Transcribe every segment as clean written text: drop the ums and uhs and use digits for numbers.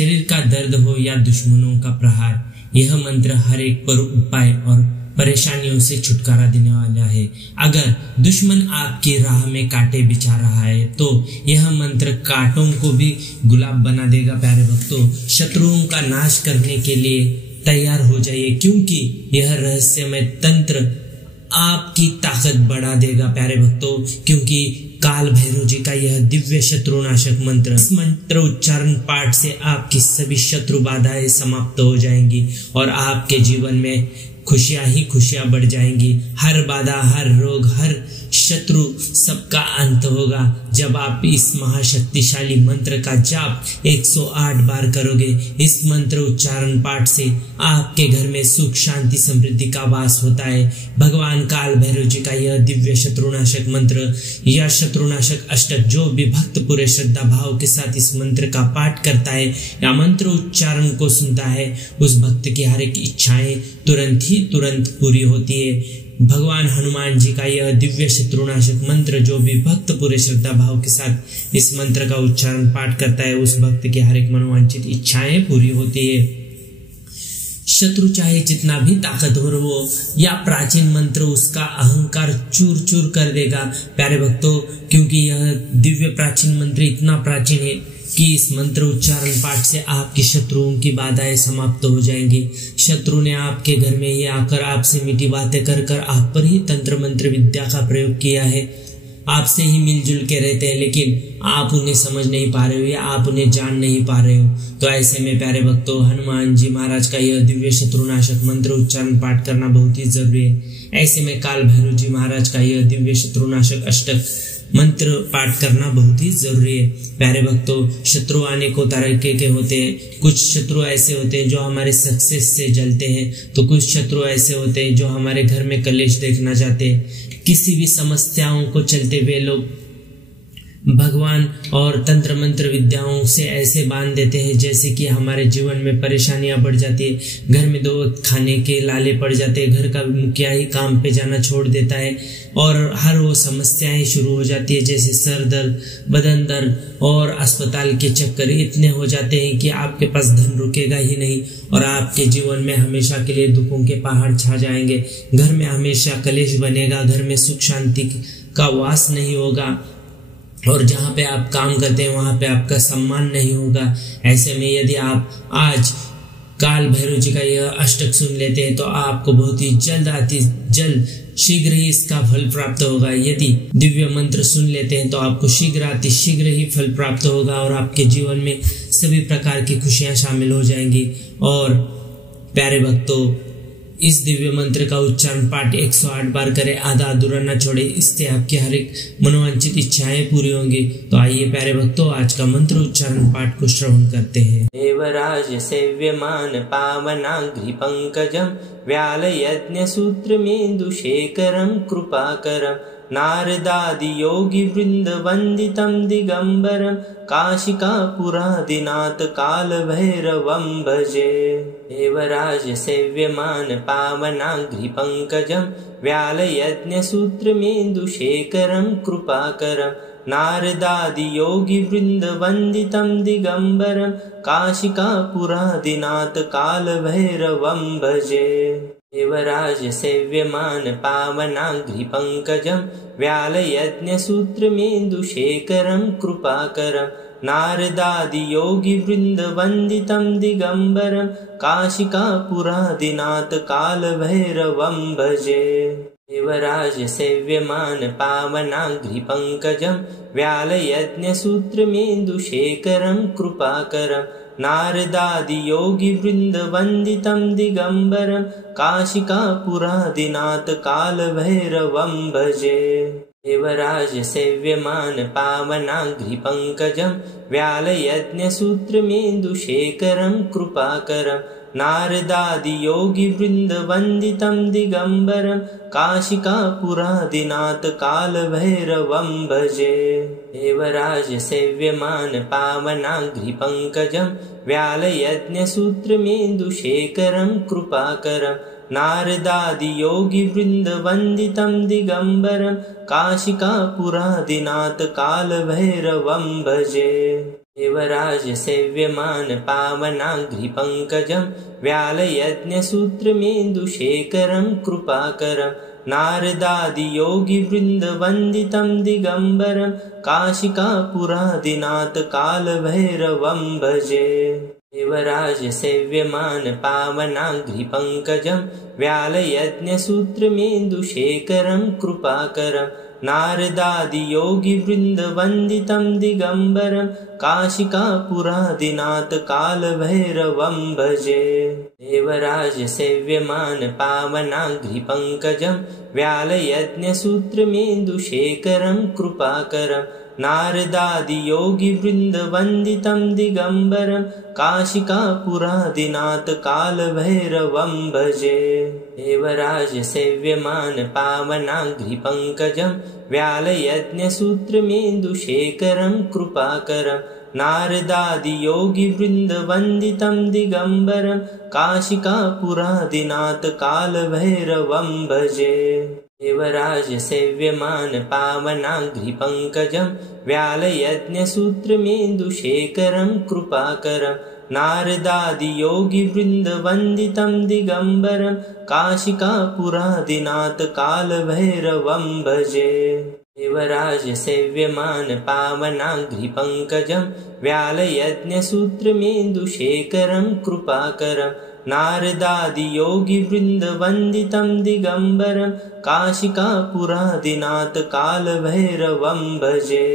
शरीर का दर्द हो या दुश्मनों का प्रहार, यह मंत्र हर एक पर उपाय और परेशानियों से छुटकारा देने वाला है। अगर दुश्मन आपकी राह में कांटे बिछा रहा है तो यह मंत्र कांटों को भी गुलाब बना देगा। प्यारे भक्तों, शत्रुओं का नाश करने के लिए तैयार हो जाइए, क्योंकि यह रहस्यमय तंत्र आपकी ताकत बढ़ा देगा। प्यारे भक्तों, क्योंकि काल भैरव जी का यह दिव्य शत्रुनाशक मंत्र, इस मंत्र उच्चारण पाठ से आपकी सभी शत्रु बाधाएं समाप्त हो जाएंगी और आपके जीवन में खुशियां ही खुशियां बढ़ जाएंगी। हर बाधा, हर रोग, हर शत्रु सबका अंत होगा जब आप इस महाशक्तिशाली मंत्र का जाप 108 बार करोगे। इस मंत्र उच्चारण पाठ से आपके घर में सुख, शांति, समृद्धि का वास होता है। भगवान काल भैरव जी का यह दिव्य शत्रुनाशक मंत्र या शत्रुनाशक अष्टक, जो भी भक्त पूरे श्रद्धा भाव के साथ इस मंत्र का पाठ करता है या मंत्र उच्चारण को सुनता है, उस भक्त की हर एक इच्छाएं तुरंत पूरी होती है। भगवान हनुमान जी का यह दिव्य शत्रुनाशक मंत्र, जो भी भक्त पूरे श्रद्धा भाव के साथ इस मंत्र का उच्चारण पाठ करता है, उस भक्त की हर एक मनोवांछित इच्छाएं पूरी होती है। शत्रु चाहे जितना भी ताकतवर हो या प्राचीन मंत्र, उसका अहंकार चूर चूर कर देगा। प्यारे भक्तों, क्योंकि यह दिव्य प्राचीन मंत्र इतना प्राचीन है कि इस मंत्र उच्चारण पाठ से आपकी शत्रुओं की बाधाएं समाप्त हो जाएंगी। शत्रु ने आपके घर में ये आकर आपसे मीठी बातें कर कर आप पर ही तंत्र मंत्र विद्या का प्रयोग किया है, आपसे ही मिलजुल के रहते हैं, लेकिन आप उन्हें समझ नहीं पा रहे हो या आप उन्हें जान नहीं पा रहे हो। तो ऐसे में प्यारे भक्तों, हनुमान जी महाराज का यह दिव्य शत्रुनाशक मंत्र उच्चारण पाठ करना बहुत ही जरूरी है। ऐसे में काल भैरव जी महाराज का यह दिव्य शत्रुनाशक अष्टक मंत्र पाठ करना बहुत ही जरूरी है। प्यारे भक्तों, शत्रु अनेकों तरह के होते हैं। कुछ शत्रु ऐसे होते हैं जो हमारे सक्सेस से जलते हैं, तो कुछ शत्रु ऐसे होते हैं जो हमारे घर में कलेश देखना चाहते हैं। किसी भी समस्याओं को चलते हुए लोग भगवान और तंत्र मंत्र विद्याओं से ऐसे बांध देते हैं जैसे कि हमारे जीवन में परेशानियां बढ़ जाती है। घर में 2 वक्त खाने के लाले पड़ जाते हैं, घर का मुखिया ही काम पे जाना छोड़ देता है और हर वो समस्याएं शुरू हो जाती है, जैसे सर दर्द, बदन दर्द और अस्पताल के चक्कर इतने हो जाते हैं कि आपके पास धन रुकेगा ही नहीं और आपके जीवन में हमेशा के लिए दुखों के पहाड़ छा जाएंगे। घर में हमेशा कलेश बनेगा, घर में सुख शांति का वास नहीं होगा और जहाँ पे आप काम करते हैं वहां पे आपका सम्मान नहीं होगा। ऐसे में यदि आप आज काल भैरव जी का यह अष्टक सुन लेते हैं तो आपको बहुत ही जल्द शीघ्र ही इसका फल प्राप्त होगा। यदि दिव्य मंत्र सुन लेते हैं तो आपको शीघ्र ही फल प्राप्त होगा और आपके जीवन में सभी प्रकार की खुशियां शामिल हो जाएंगी। और प्यारे भक्तों, इस दिव्य मंत्र का उच्चारण पाठ 108 बार करें, आधा अधूरा न छोड़े, इससे आपकी हर एक मनोवांछित इच्छाएं पूरी होंगी। तो आइए प्यारे भक्तों, आज का मंत्र उच्चारण पाठ को श्रवण करते हैं। देवराज सेव्यमान पावनाघ्रि पंकजम व्याल यज्ञ सूत्रमेन्दुशेखरं कृपाकरं नारदादि योगी वृंद वंदितं दिगंबरं काशिकापुरादिनाथ काल भैरवं भजे। देवराज सेव्यमान पावनाघ्रि पंकजं व्याल यज्ञ सूत्रमेन्दुशेखरं कृपाकरं नारदादि योगी वृंद वंदितं दिगंबरं काशिकापुरादिनाथ काल भैरवं भजे। देवराज सेव्यमान पावनाघ्रि पंकजं व्याल यज्ञ सूत्रमेन्दुशेखरं कृपाकरं नारदादि योगी वृंद वंदितं दिगंबरं काशिकापुरादिनाथ काल भैरवं भजे। देवराज सेव्यमान पावनाघ्रि पंकजं व्याल यज्ञ सूत्रमेन्दुशेखरं कृपाकरं नारदादि योगी वृंद वंदितं दिगंबरं काशिकापुरादिनाथ काल भैरवं भजे। देवराज सेव्यमान पावनाघ्रि पंकजं व्याल यज्ञ सूत्रमेन्दुशेखरं कृपाकरं नारदादि योगी वृंद वंदितं दिगंबरं काशिकापुरादिनाथ काल भैरवं भजे। देवराज सेव्यमान पावनाघ्रि पंकजं व्याल यज्ञ सूत्रमेन्दुशेखरं कृपाकरं नारदादि योगी वृंद वंदितं दिगंबरं काशिकापुरादिनाथ काल भैरवं भजे। देवराजसेव्यमान पावनाङ्घ्रिपङ्कजं व्यालयज्ञसूत्रमेन्दुशेखरं कृपाकरं नारदादियोगिवृन्दवन्दितं दिगम्बरं काशिकापुरादिनाथ कालभैरवं भजे। देवराजसेव्यमान पावनाङ्घ्रिपङ्कजं व्यालयज्ञसूत्रमेन्दुशेखरं कृपाकरं नारदादियोगिवृन्दवन्दितं दिगम्बरं काशिकापुरादिनाथ कालभैरवं भजे। देवराजसेव्यमान पावनाङ्घ्रिपङ्कजं व्यालयज्ञसूत्रमेन्दुशेखरं कृपाकरं नारदादियोगिवृन्दवन्दितं दिगम्बरं काशिकापुरादिनाथ कालभैरवं भजे। देवराजसेव्यमान पावनाङ्घ्रिपङ्कजं व्यालयज्ञसूत्रमेन्दुशेखरं कृपाकरं नारदादियोगिवृन्दवन्दितं दिगम्बरं काशिकापुरादिनाथ कालभैरवं भजे। देवराजसेव्यमान पावनाङ्घ्रिपङ्कजं व्यालयज्ञसूत्रमेन्दुशेखरं कृपाकरं नारदादियोगिवृन्दवन्दितं दिगम्बरं काशिकापुरादिनाथ कालभैरवं भजे। देवराजसेव्यमान पावनाङ्घ्रिपङ्कजं व्यालयज्ञसूत्रमेन्दुशेखरं कृपाकरं नारदादियोगिवृन्दवन्दितं दिगम्बरं काशिकापुरादिनाथ कालभैरवं भजे।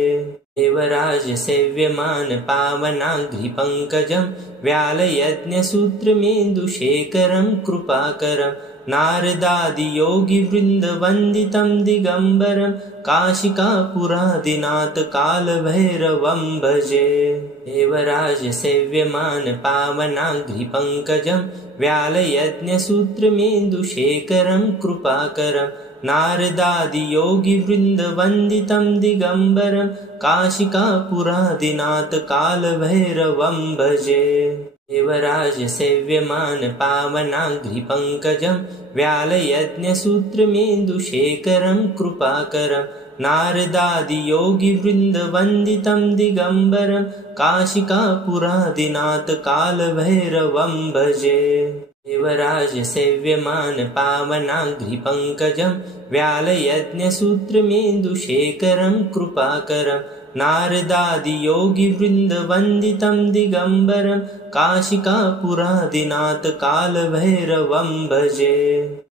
देवराजसेव्यमान पावनाङ्घ्रिपङ्कजं व्यालयज्ञसूत्रमेन्दुशेखरं कृपाकरं नारदादियोगिवृन्दवन्दितं दिगम्बरं काशिकापुरादिनाथ कालभैरवं भजे। देवराजसेव्यमान पावनाङ्घ्रिपङ्कजं व्यालयज्ञसूत्रमेन्दुशेखरं कृपाकरं नारदादियोगिवृन्दवन्दितं दिगम्बरं काशिकापुरादिनाथ कालभैरवं भजे। देवराजसेव्यमान पावनाङ्घ्रिपङ्कजं व्यालयज्ञसूत्रमेन्दुशेखरं कृपाकरं नारदादियोगिवृन्दवन्दितं दिगम्बरं काशिकापुरादिनाथ कालभैरवं भजे। देवराजसेव्यमान पावनाङ्घ्रिपङ्कजं व्यालयज्ञसूत्रमेन्दुशेखरं कृपाकरं नारदादियोगिवृन्दवन्दितं दिगम्बरं काशिकापुरादिनाथ कालभैरवं भजे।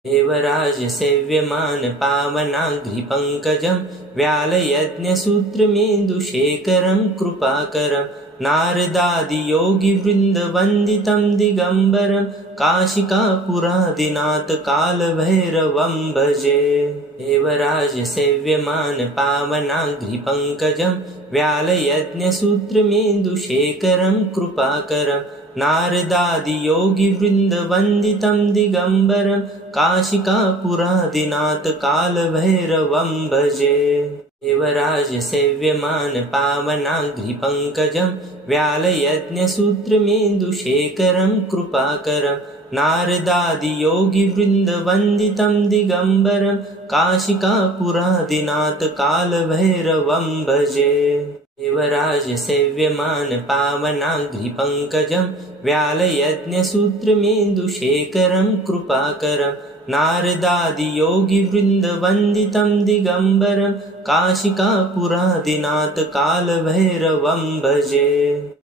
देवराजसेव्यमान पावनाङ्घ्रिपङ्कजं व्यालयज्ञसूत्रमेन्दुशेखरं कृपाकरं नारदादियोगिवृन्दवन्दितं दिगम्बरं काशिकापुरादिनाथ कालभैरवं भजे। देवराजसेव्यमान पावनाङ्घ्रिपङ्कजं व्यालयज्ञसूत्रमेन्दुशेखरं कृपाकरं नारदादियोगिवृन्दवन्दितं दिगम्बरं काशिकापुरादिनाथ कालभैरवं भजे। देवराजसेव्यमान पावनाङ्घ्रिपङ्कजं व्यालयज्ञसूत्रमेन्दुशेखरं कृपाकरं नारदादियोगिवृन्दवन्दितं दिगम्बरं काशिकापुरादिनाथ कालभैरवं भजे। देवराजसेव्यमान पावनाङ्घ्रिपङ्कजं व्यालयज्ञसूत्रमेन्दुशेखरं कृपाकरं नारदादियोगिवृन्दवन्दितं दिगम्बरं काशिकापुरादिनाथ कालभैरवं भजे।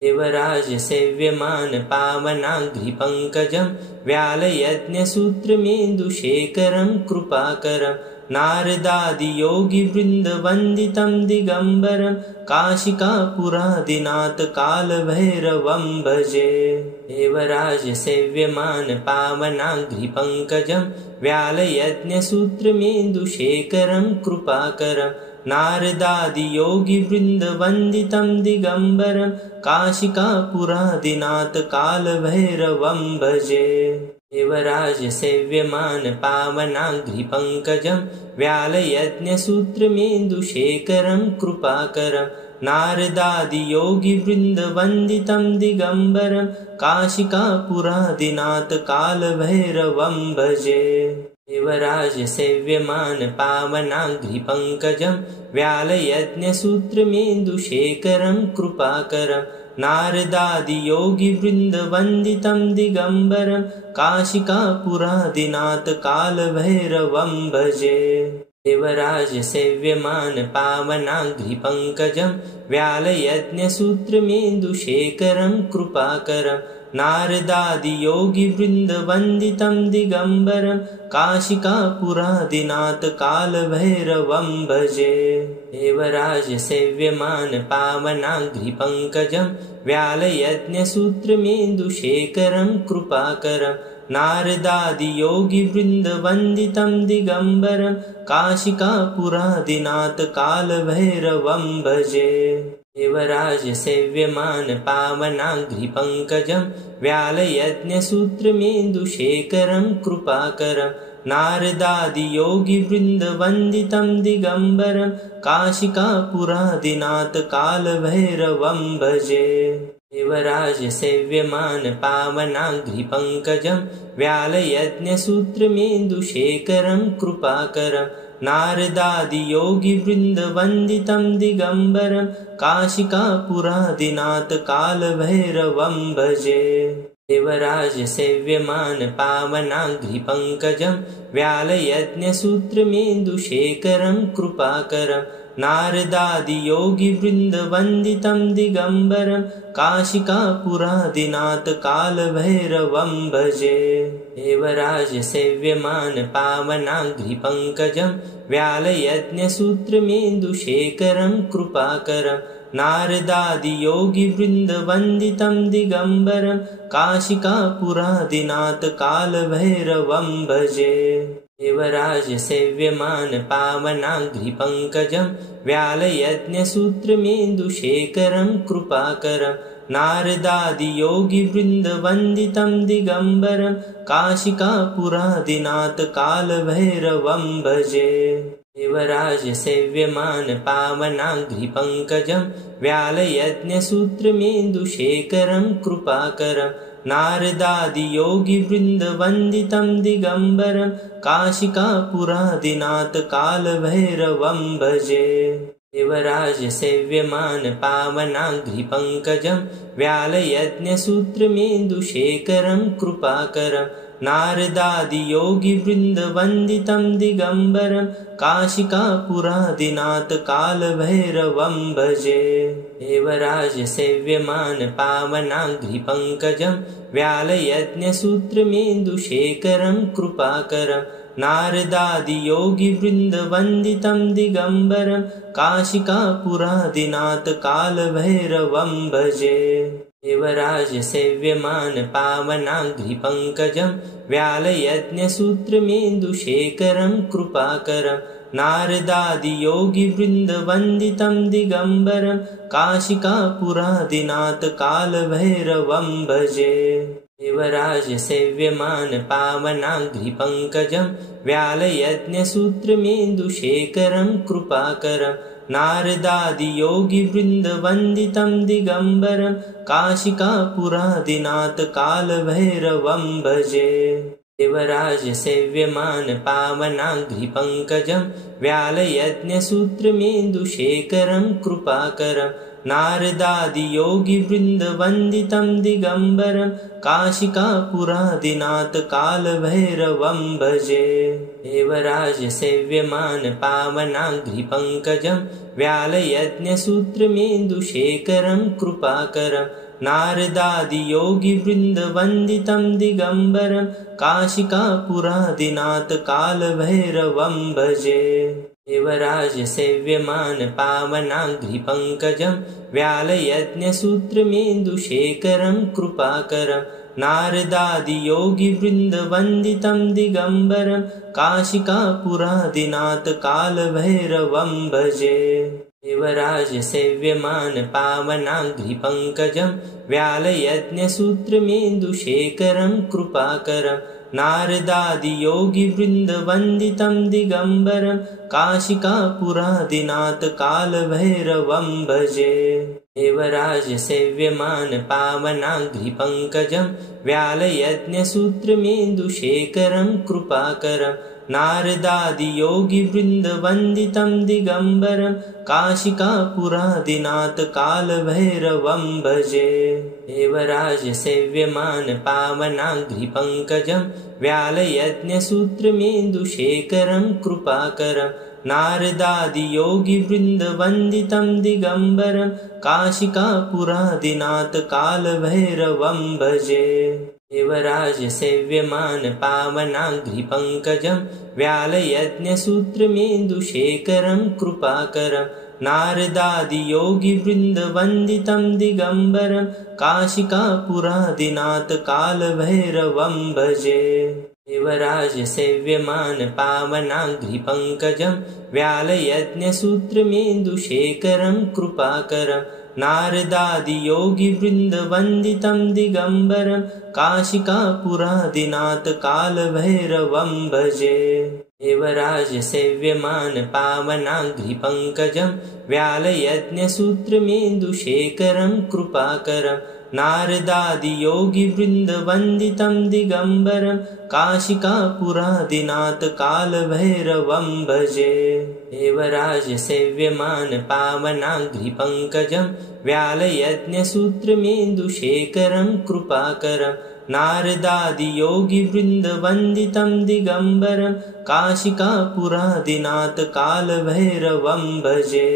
देवराजसेव्यमान पावनाङ्घ्रिपङ्कजं व्यालयज्ञसूत्रमेन्दुशेखरं कृपाकरं नारदादियोगिवृन्दवन्दितं दिगम्बरं काशिकापुरादिनाथ कालभैरवं भजे। देवराजसेव्यमान पावनाङ्घ्रिपङ्कजं व्यालयज्ञसूत्रमेन्दुशेखरं कृपाकरं नारदादियोगिवृन्दवन्दितं दिगम्बरं काशिकापुरादिनाथ कालभैरवं भजे। देवराजसेव्यमान पावनाङ्घ्रिपङ्कजं व्यालयज्ञसूत्रमेन्दुशेखरं कृपाकरं नारदादियोगिवृन्दवन्दितं दिगम्बरं काशिकापुरादिनाथ कालभैरवं भजे। देवराजसेव्यमान पावनाङ्घ्रिपङ्कजं व्यालयज्ञसूत्रमेन्दुशेखरं कृपाकरं नारदादियोगिवृन्दवन्दितं दिगम्बरं काशिकापुरादिनाथ कालभैरवं भजे। देवराज सेव्यमान पावनाघ्रिपङ्कजं व्यालयज्ञसूत्रमेन्दुशेखरं कृपाकरं नारदादियोगिवृन्दवन्दितं दिगम्बरं काशिकापुरादिनाथ कालभैरवं भजे। देवराज सेव्यमान पावनाघ्रिपङ्कजं व्यालयज्ञसूत्रमेन्दुशेखरं कृपाकरं नारदादियोगिवृन्दवन्दितं दिगम्बरं काशिकापुरादिनाथ कालभैरवं भजे। देवराज सेव्यमान पावनाघ्रिपङ्कजं व्यालयज्ञसूत्रमेन्दुशेखरं कृपाकरं नारदादियोगिवृन्दवन्दितं दिगम्बरं काशिकापुरादिनाथ कालभैरवं भजे। देवराज सेव्यमान पावनाघ्रिपङ्कजं व्यालयज्ञसूत्रमेन्दुशेखरं कृपाकरं नारदादियोगिवृन्दवन्दितं दिगम्बरं काशिकापुरादिनाथ कालभैरवं भजे। देवराज सेव्यमान पावनाघ्रिपङ्कजं व्यालयज्ञसूत्रमेन्दुशेखरं कृपाकरं नारदादियोगिवृन्दवन्दितं दिगम्बरं काशिकापुरादिनाथ कालभैरवं भजे। देवराज सेव्यमान पावनाघ्रिपङ्कजं व्यालयज्ञसूत्रमेन्दुशेखरं कृपाकरं नारदादियोगिवृन्दवन्दितं दिगम्बरं काशिकापुरादिनाथ कालभैरवं भजे। देवराज सेव्यमान पावनाघ्रिपङ्कजं व्यालयज्ञसूत्रमेन्दुशेखरं कृपाकरं नारदादियोगिवृन्दवन्दितं दिगम्बरं काशिकापुरादिनाथ कालभैरवं भजे। देवराज सेव्यमान पावनाघ्रिपङ्कजं व्यालयज्ञसूत्रमेन्दुशेखरं कृपाकरं नारदादियोगिवृन्दवन्दितं दिगम्बरं काशिकापुरादिनाथ कालभैरवं भजे। देवराज सेव्यमान पावनाघ्रिपङ्कजं व्यालयज्ञसूत्रमेन्दुशेखरं कृपाकरं नारदादियोगिवृन्दवन्दितं दिगम्बरं काशिकापुरादिनाथ कालभैरवं भजे। देवराज सेव्यमान पावनाघ्रिपङ्कजं व्यालयज्ञसूत्रमेन्दुशेखरं कृपाकरं नारदादियोगिवृन्दवन्दितं दिगम्बरं काशिकापुरादिनाथ कालभैरवं भजे। देवराज सेव्यमान पावनाघ्रिपङ्कजं व्यालयज्ञसूत्रमेन्दुशेखरं कृपाकरं नारदादियोगिवृन्दवन्दितं दिगम्बरं काशिकापुरादिनाथ कालभैरवं भजे। देवराज सेव्यमान पावनाघ्रिपङ्कजं व्यालयज्ञसूत्रमेन्दुशेखरं कृपाकरं नारदादियोगिवृन्दवन्दितं दिगम्बरं काशिकापुरादिनाथ कालभैरवं भजे। देवराज सेव्यमान पावनाघ्रिपङ्कजं व्यालयज्ञसूत्रमेन्दुशेखरं कृपाकरं नारदादियोगिवृन्दवन्दितं दिगम्बरं काशिकापुरादिनाथ कालभैरवं भजे। देवराज सेव्यमान पावनाघ्रिपङ्कजं व्यालयज्ञसूत्रमेन्दुशेखरं कृपाकरं नारदादियोगिवृन्दवन्दितं दिगम्बरं काशिकापुरादिनाथ कालभैरवं भजे। देवराज सेव्यमान पावनाघ्रिपङ्कजं व्यालयज्ञसूत्रमेन्दुशेखरं कृपाकरं नारदादियोगिवृन्दवन्दितं दिगम्बरं काशिकापुरादिनाथ कालभैरवं भजे। देवराज सेव्यमान पावनाघ्रिपङ्कजं व्यालयज्ञसूत्रमेन्दुशेखरं कृपाकरं नारदादियोगिवृन्दवन्दितं दिगम्बरं काशिकापुरादिनाथ कालभैरवं भजे। देवराज सेव्यमान पावनाघ्रिपङ्कजं व्यालयज्ञसूत्रमेन्दुशेखरं कृपाकरं नारदादियोगिवृन्दवन्दितं दिगम्बरं काशिकापुरादिनाथ कालभैरवं भजे। देवराजसेव्यमान पावनाङ्घ्रिपङ्कजं व्यालयज्ञसूत्रमेन्दुशेखरं कृपाकरं नारदादियोगिवृन्दवन्दितं दिगम्बरं काशिकापुरादिनाथ कालभैरवं भजे। देवराजसेव्यमान पावनाङ्घ्रिपङ्कजं व्यालयज्ञसूत्रमेन्दुशेखरं कृपाकरं नारदादियोगिवृन्दवन्दितं दिगम्बरं काशिकापुरादिनाथ कालभैरवं भजे। देवराजसेव्यमान पावनाङ्घ्रिपङ्कजं व्यालयज्ञसूत्रमेन्दुशेखरं कृपाकरं नारदादियोगिवृन्दवन्दितं दिगम्बरं काशिकापुरादिनाथ कालभैरवं भजे। देवराजसेव्यमान पावनाङ्घ्रिपङ्कजं व्यालयज्ञसूत्रमेन्दुशेखरं कृपाकरं नारदादियोगिवृन्दवन्दितं दिगम्बरं काशिकापुरादिनाथ कालभैरवं भजे। देवराजसेव्यमान पावनाङ्घ्रिपङ्कजं व्यालयज्ञसूत्रमेन्दुशेखरं कृपाकरं नारदादियोगिवृन्दवन्दितं दिगम्बरं काशिकापुरादिनाथ कालभैरवं भजे।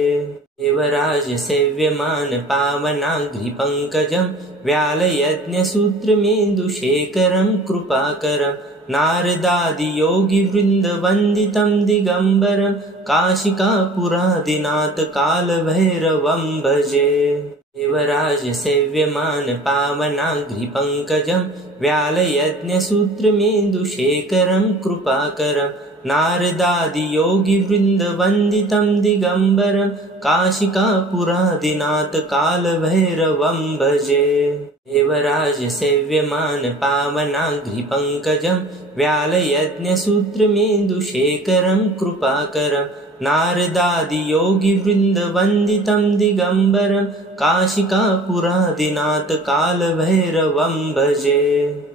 देवराजसेव्यमान पावनाङ्घ्रिपङ्कजं व्यालयज्ञसूत्रमेन्दुशेखरं कृपाकरं नारदादियोगिवृन्दवन्दितं दिगम्बरं काशिकापुरादिनाथ कालभैरवं भजे। देवराजसेव्यमान पावनाङ्घ्रिपङ्कजं व्यालयज्ञसूत्रमेन्दुशेखरं कृपाकरं नारदादियोगिवृन्दवन्दितं दिगम्बरं काशिकापुरादिनाथ कालभैरवं भजे। देवराजसेव्यमान पावनाङ्घ्रिपङ्कजं व्यालयज्ञसूत्रमेन्दुशेखरं कृपाकरं नारदादियोगिवृन्दवन्दितं दिगम्बरं काशिकापुरादिनाथ कालभैरवं भजे।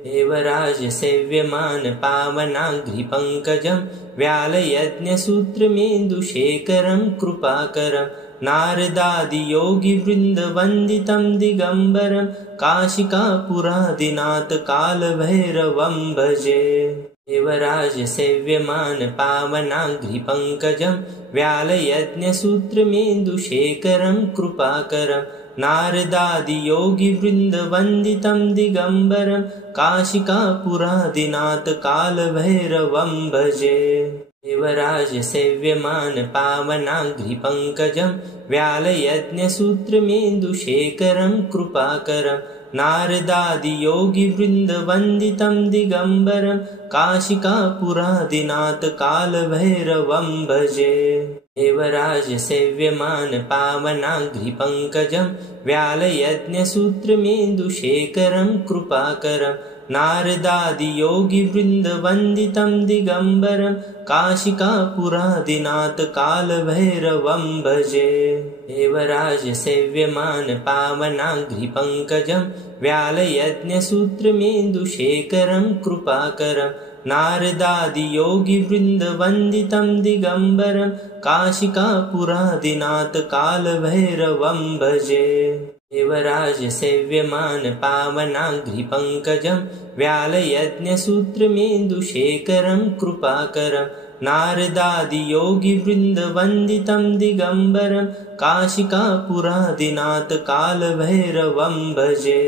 देवराजसेव्यमान पावनाङ्घ्रिपङ्कजं व्यालयज्ञसूत्रमेन्दुशेखरं कृपाकरं नारदादियोगिवृन्दवन्दितं दिगम्बरं काशिकापुरादिनाथ कालभैरवं भजे। देवराजसेव्यमान पावनाङ्घ्रिपङ्कजं व्यालयज्ञसूत्रमेन्दुशेखरं कृपाकरं नारदादियोगिवृन्दवन्दितं दिगम्बरं काशिकापुरादिनाथ कालभैरवं भजे। देवराजसेव्यमान पावनाङ्घ्रिपङ्कजं व्यालयज्ञसूत्रमेन्दुशेखरं कृपाकरं नारदादियोगिवृन्दवन्दितं दिगम्बरं काशिकापुरादिनाथ कालभैरवं भजे। देवराजसेव्यमान पावनाङ्घ्रिपङ्कजं व्यालयज्ञसूत्रमेन्दुशेखरं कृपाकरं नारदादियोगिवृन्दवन्दितं दिगम्बरं काशिकापुरादिनाथ कालभैरवं भजे। देवराजसेव्यमान पावनाङ्घ्रिपङ्कजं व्यालयज्ञसूत्रमेन्दुशेखरं कृपाकरं नारदादियोगिवृन्दवन्दितं दिगम्बरं काशिकापुरादिनाथ कालभैरवं भजे। देवराजसेव्यमान पावनाङ्घ्रिपङ्कजं व्यालयज्ञसूत्रमेन्दुशेखरं कृपाकरं नारदादियोगिवृन्दवन्दितं दिगम्बरं काशिकापुरादिनाथ कालभैरवं भजे।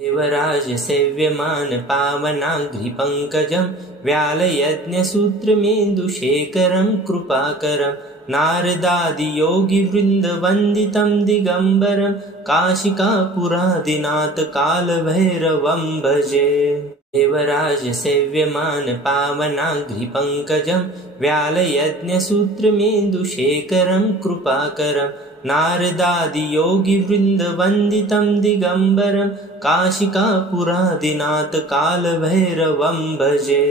देवराजसेव्यमान पावनाङ्घ्रिपङ्कजं व्यालयज्ञसूत्रमेन्दुशेखरं कृपाकरं नारदादियोगिवृन्दवन्दितं दिगम्बरं काशिकापुरादिनाथ कालभैरवं भजे। देवराजसेव्यमान पावनाङ्घ्रिपङ्कजं व्यालयज्ञसूत्रमेन्दुशेखरं कृपाकरं नारदादियोगिवृन्दवन्दितं दिगम्बरं काशिकापुरादिनाथ कालभैरवं भजे।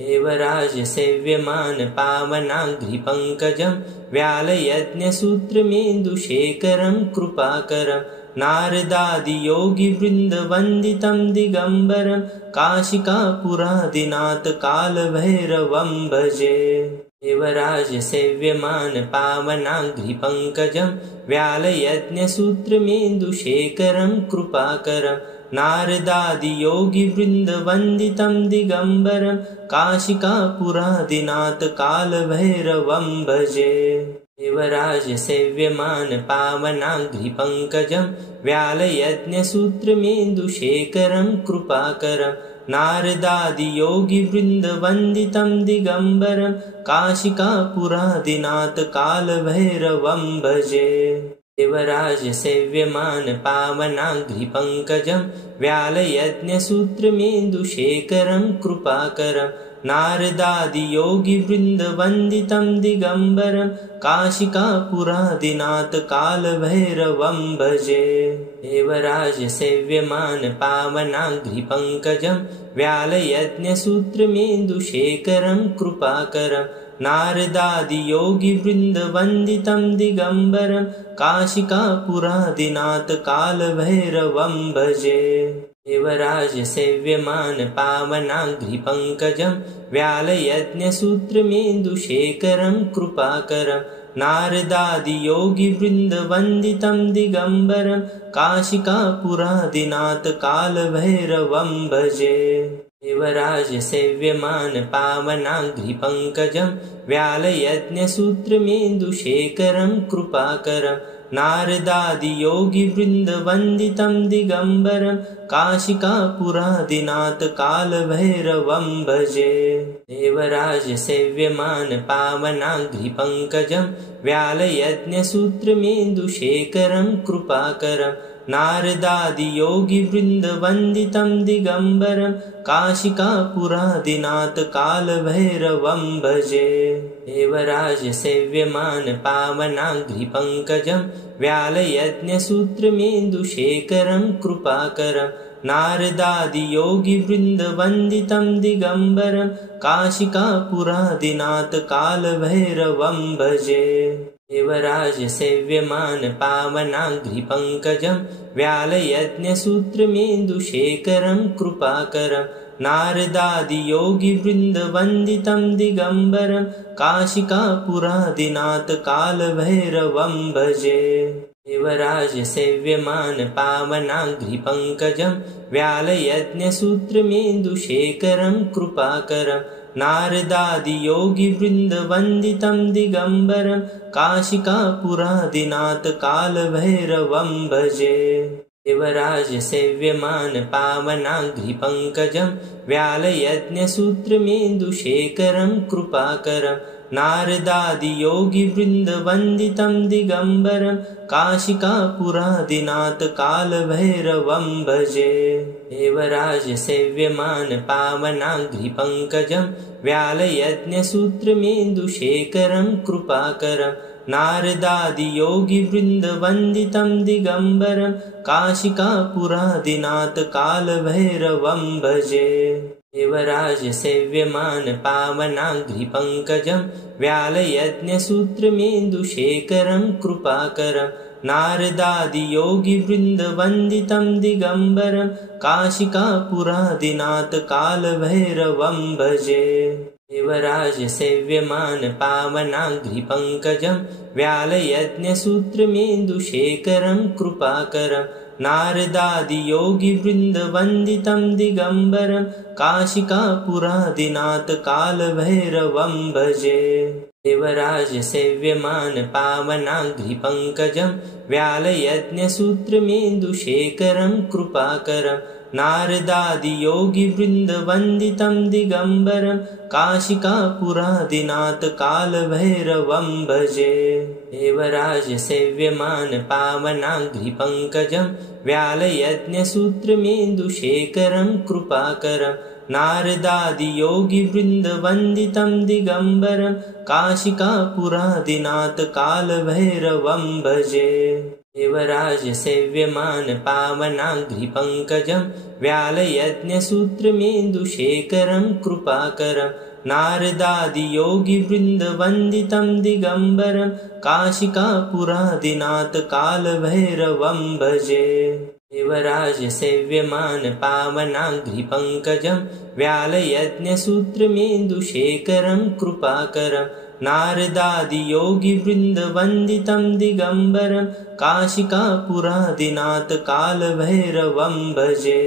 देवराजसेव्यमान पावनाङ्घ्रिपङ्कजं व्यालयज्ञसूत्रमेन्दुशेखरं कृपाकरं नारदादियोगिवृन्दवन्दितं दिगम्बरं काशिकापुरादिनाथ कालभैरवं भजे। देवराज सेव्यमान पावनाङ्घ्रिपङ्कजं व्यालयज्ञसूत्रमेन्दुशेखरं कृपाकरं नारदादियोगिवृन्दवन्दितं दिगम्बरं काशिकापुरादिनाथ कालभैरवं भजे। देवराज सेव्यमान पावनाङ्घ्रिपङ्कजं व्यालयज्ञसूत्रमेन्दुशेखरं कृपाकरं नारदादियोगिवृन्दवन्दितं दिगम्बरं काशिकापुरादिनाथ कालभैरवं भजे। देवराज सेव्यमान पावनाङ्घ्रिपङ्कजं व्यालयज्ञसूत्रमेन्दुशेखरं कृपाकरं नारदादियोगिवृन्दवन्दितं दिगम्बरं काशिकापुरादिनाथ कालभैरवं भजे। देवराज सेव्यमान पावनाङ्घ्रिपङ्कजं व्यालयज्ञसूत्रमेन्दुशेखरं कृपाकरं नारदादियोगिवृन्दवन्दितं दिगम्बरं काशिकापुरादिनाथ कालभैरवं भजे। देवराज सेव्यमान पावनाङ्घ्रिपङ्कजं व्यालयज्ञसूत्रमेन्दुशेखरं कृपाकरं नारदादियोगिवृन्दवन्दितं दिगम्बरं काशिकापुरादिनाथ कालभैरवं भजे। देवराज सेव्यमान पावनाङ्घ्रिपङ्कजं व्यालयज्ञसूत्रमेन्दुशेखरं कृपाकरं नारदादियोगिवृन्दवन्दितं दिगम्बरं काशिकापुरादिनाथ कालभैरवं भजे। देवराज सेव्यमान पावनाङ्घ्रिपङ्कजं व्यालयज्ञसूत्रमेन्दुशेखरं कृपाकरं नारदादियोगिवृन्दवन्दितं दिगम्बरं काशिकापुरादिनाथ कालभैरवं भजे। देवराज सेव्यमान पावनाङ्घ्रिपङ्कजं व्यालयज्ञसूत्रमेन्दुशेखरं कृपाकरं नारदादियोगिवृन्दवन्दितं दिगम्बरं काशिकापुरादिनाथ कालभैरवं भजे। देवराज सेव्यमान पावनाङ्घ्रिपङ्कजं व्यालयज्ञसूत्रमेन्दुशेखरं कृपाकरं नारदादियोगिवृन्दवन्दितं दिगम्बरं काशिकापुरादिनाथ कालभैरवं भजे। देवराज सेव्यमान पावनाङ्घ्रिपङ्कजं व्यालयज्ञसूत्रमेन्दुशेखरं कृपाकरं नारदादियोगिवृन्दवन्दितं दिगम्बरं काशिकापुरादिनाथ कालभैरवं भजे। देवराज सेव्यमान पावनाङ्घ्रिपङ्कजं व्यालयज्ञसूत्रमेन्दुशेखरं कृपाकरं नारदादियोगिवृन्दवन्दितं दिगम्बरं काशिकापुरादिनाथ कालभैरवं भजे। देवराज सेव्यमान पावनाङ्घ्रिपङ्कजं व्यालयज्ञसूत्रमेन्दुशेखरं कृपाकरं नारदादियोगिवृन्दवन्दितं दिगम्बरं काशिकापुरादिनाथ कालभैरवं भजे। देवराज सेव्यमान पावनाङ्घ्रिपङ्कजं व्यालयज्ञसूत्रमेन्दुशेखरं कृपाकरं नारदादियोगिवृन्दवन्दितं दिगम्बरं काशिकापुरादिनाथ कालभैरवं भजे। देवराज सेव्यमान पावनाङ्घ्रिपङ्कजं व्यालयज्ञसूत्रमेन्दुशेखरं कृपाकरं नारदादियोगिवृन्दवन्दितं दिगम्बरं काशिकापुरादिनाथ कालभैरवं भजे। देवराज सेव्यमान पावनाङ्घ्रिपङ्कजं व्यालयज्ञसूत्रमेन्दुशेखरं कृपाकरं नारदादियोगिवृन्दवन्दितं दिगम्बरं काशिकापुरादिनाथ कालभैरवं भजे। देवराज सेव्यमान पावनाङ्घ्रिपङ्कजं व्यालयज्ञसूत्रमेन्दुशेखरं कृपाकरं नारदादियोगिवृन्दवन्दितं दिगम्बरं काशिकापुरादिनाथ कालभैरवं भजे। देवराज सेव्यमान पावनाङ्घ्रिपङ्कजं व्यालयज्ञसूत्रमेन्दुशेखरं कृपाकरं नारदादियोगिवृन्दवन्दितं दिगम्बरं काशिकापुरादिनाथ कालभैरवं भजे। देवराजसेव्यमान पावनाङ्घ्रिपङ्कजं व्यालयज्ञसूत्रमेन्दुशेखरं कृपाकरं नारदादियोगिवृन्दवन्दितं दिगम्बरं काशिकापुरादिनाथ कालभैरवं भजे।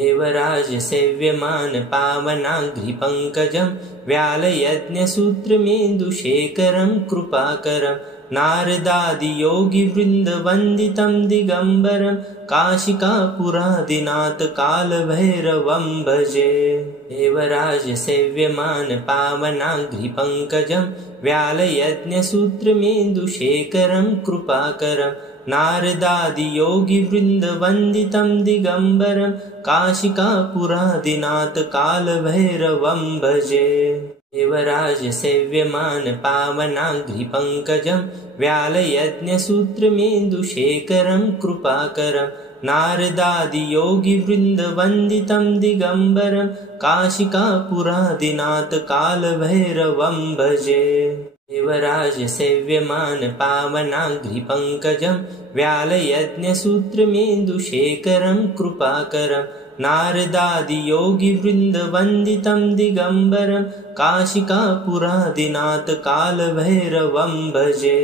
देवराजसेव्यमान पावनाङ्घ्रिपङ्कजं व्यालयज्ञसूत्रमेन्दुशेखरं कृपाकरं नारदादियोगिवृन्दवन्दितं दिगम्बरं काशिकापुरादिनाथ कालभैरवं भजे। देवराजसेव्यमान पावनाङ्घ्रिपङ्कजं व्यालयज्ञसूत्रमेन्दुशेखरं कृपाकरं नारदादियोगिवृन्दवन्दितं दिगम्बरं काशिकापुरादिनाथ कालभैरवं भजे। देवराजसेव्यमान पावनाङ्घ्रिपङ्कजं व्यालयज्ञसूत्रमेन्दुशेखरं कृपाकरं नारदादियोगिवृन्दवन्दितं दिगम्बरं काशिकापुरादिनाथ कालभैरवं भजे। देवराजसेव्यमान पावनाङ्घ्रिपङ्कजं व्यालयज्ञसूत्रमेन्दुशेखरं कृपाकरं नारदादियोगिवृन्दवन्दितं दिगम्बरं काशिकापुरादिनाथ कालभैरवं भजे।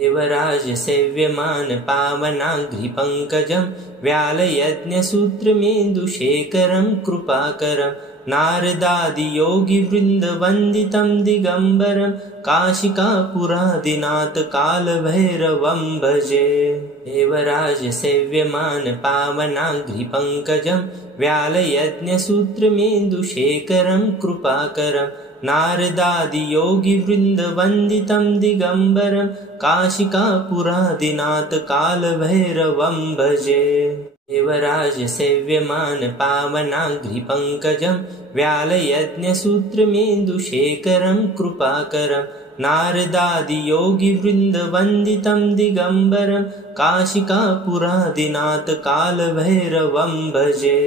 देवराजसेव्यमान पावनाङ्घ्रिपङ्कजं व्यालयज्ञसूत्रमेन्दुशेखरं कृपाकरं नारदादियोगिवृन्दवन्दितं दिगम्बरं काशिकापुरादिनाथ कालभैरवं भजे। देवराजसेव्यमान पावनाङ्घ्रिपङ्कजं व्यालयज्ञसूत्रमेन्दुशेखरं कृपाकरं नारदादियोगिवृन्दवन्दितं दिगम्बरं काशिकापुरादिनाथ कालभैरवं भजे। देवराजसेव्यमान पावनाङ्घ्रिपङ्कजं व्यालयज्ञसूत्रमेन्दुशेखरं कृपाकरं नारदादियोगिवृन्दवन्दितं दिगम्बरं काशिकापुरादिनाथ कालभैरवं भजे।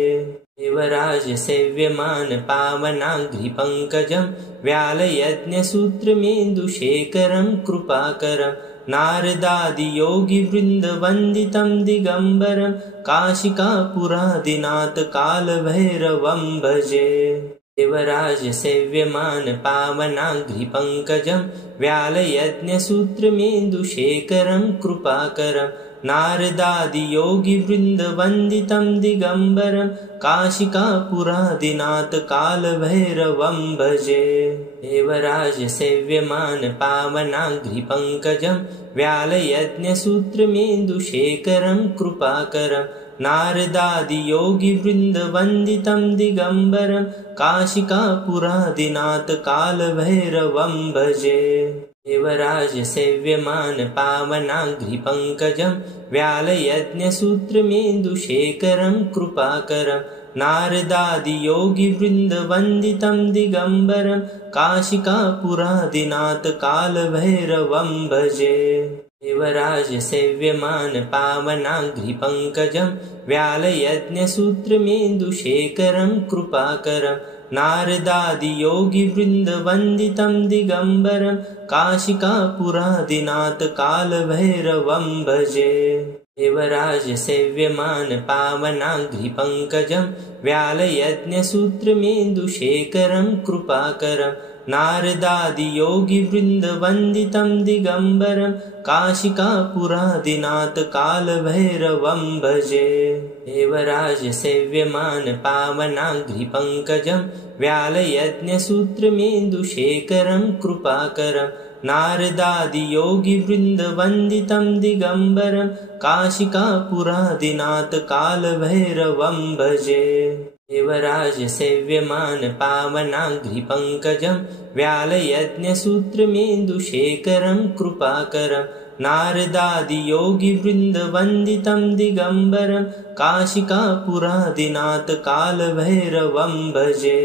देवराजसेव्यमान पावनाङ्घ्रिपङ्कजं व्यालयज्ञसूत्रमेन्दुशेखरं कृपाकरं नारदादियोगिवृन्दवन्दितं दिगम्बरं काशिकापुरादिनाथ कालभैरवं भजे। देवराजसेव्यमान पावनाङ्घ्रिपङ्कजं व्यालयज्ञसूत्रमेन्दुशेखरं कृपाकरं नारदादियोगिवृन्दवन्दितं दिगम्बरं काशिकापुरादिनाथ कालभैरवं भजे। देवराजसेव्यमान पावनाङ्घ्रिपङ्कजं व्यालयज्ञसूत्रमेन्दुशेखरं कृपाकरं नारदादियोगिवृन्दवन्दितं दिगम्बरं काशिकापुरादिनाथ कालभैरवं भजे। देवराजसेव्यमान पावनाङ्घ्रिपङ्कजं व्यालयज्ञसूत्रमेन्दुशेखरं कृपाकरं नारदादियोगिवृन्दवन्दितं दिगम्बरं काशिकापुरादिनाथ कालभैरवं भजे। देवराजसेव्यमान पावनाङ्घ्रिपङ्कजं व्यालयज्ञसूत्रमेन्दुशेखरं कृपाकरं नारदादियोगिवृन्दवन्दितं दिगम्बरं काशिकापुरादिनाथ कालभैरवं भजे। देवराजसेव्यमान पावनाङ्घ्रिपङ्कजं व्यालयज्ञसूत्रमेन्दुशेखरं कृपाकरं नारदादियोगिवृन्दवन्दितं दिगम्बरं काशिकापुरादिनाथ कालभैरवं भजे। देवराजसेव्यमान पावनाङ्घ्रिपङ्कजं व्यालयज्ञसूत्रमेन्दुशेखरं कृपाकरं नारदादियोगिवृन्दवन्दितं दिगम्बरं काशिकापुरादिनाथ कालभैरवं भजे। देवराजसेव्यमान पावनाङ्घ्रिपङ्कजं व्यालयज्ञसूत्रमेन्दुशेखरं कृपाकरं नारदादियोगिवृन्दवन्दितं दिगम्बरं काशिकापुरादिनाथ कालभैरवं भजे।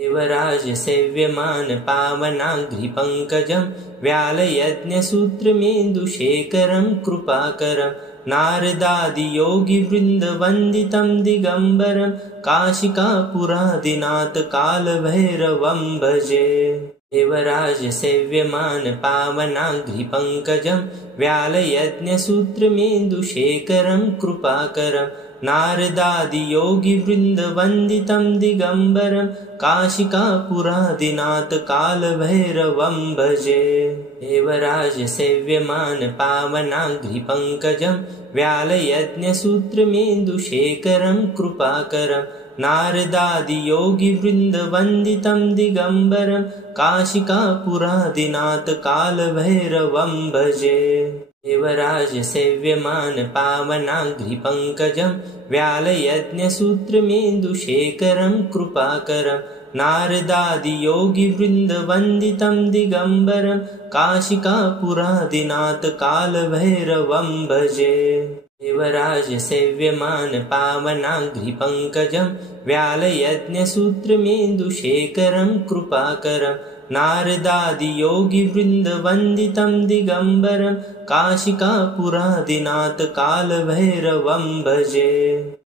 देवराजसेव्यमान पावनाङ्घ्रिपङ्कजं व्यालयज्ञसूत्रमेन्दुशेखरं कृपाकरं नारदादियोगिवृन्दवन्दितं दिगम्बरं काशिकापुरादिनाथ कालभैरवं भजे। देवराज सेव्यमान पावनाङ्घ्रिपङ्कजं व्यालयज्ञसूत्रमेन्दुशेखरं कृपाकरं नारदादियोगिवृन्दवन्दितं दिगम्बरं काशिकापुरादिनाथ कालभैरवं भजे। देवराज सेव्यमान पावनाङ्घ्रिपङ्कजं व्यालयज्ञसूत्रमेन्दुशेखरं कृपाकरं नारदादियोगिवृन्दवन्दितं दिगम्बरं काशिकापुरादिनाथ कालभैरवं भजे। देवराज सेव्यमान पावनाङ्घ्रिपङ्कजं व्यालयज्ञसूत्रमेन्दुशेखरं कृपाकरं नारदादियोगिवृन्दवन्दितं दिगम्बरं काशिकापुरादिनाथ कालभैरवं भजे। देवराज सेव्यमान पावनाङ्घ्रिपङ्कजं व्यालयज्ञसूत्रमेन्दुशेखरं कृपाकरं नारदादियोगिवृन्दवन्दितं दिगम्बरं काशिकापुरादिनाथ कालभैरवं भजे।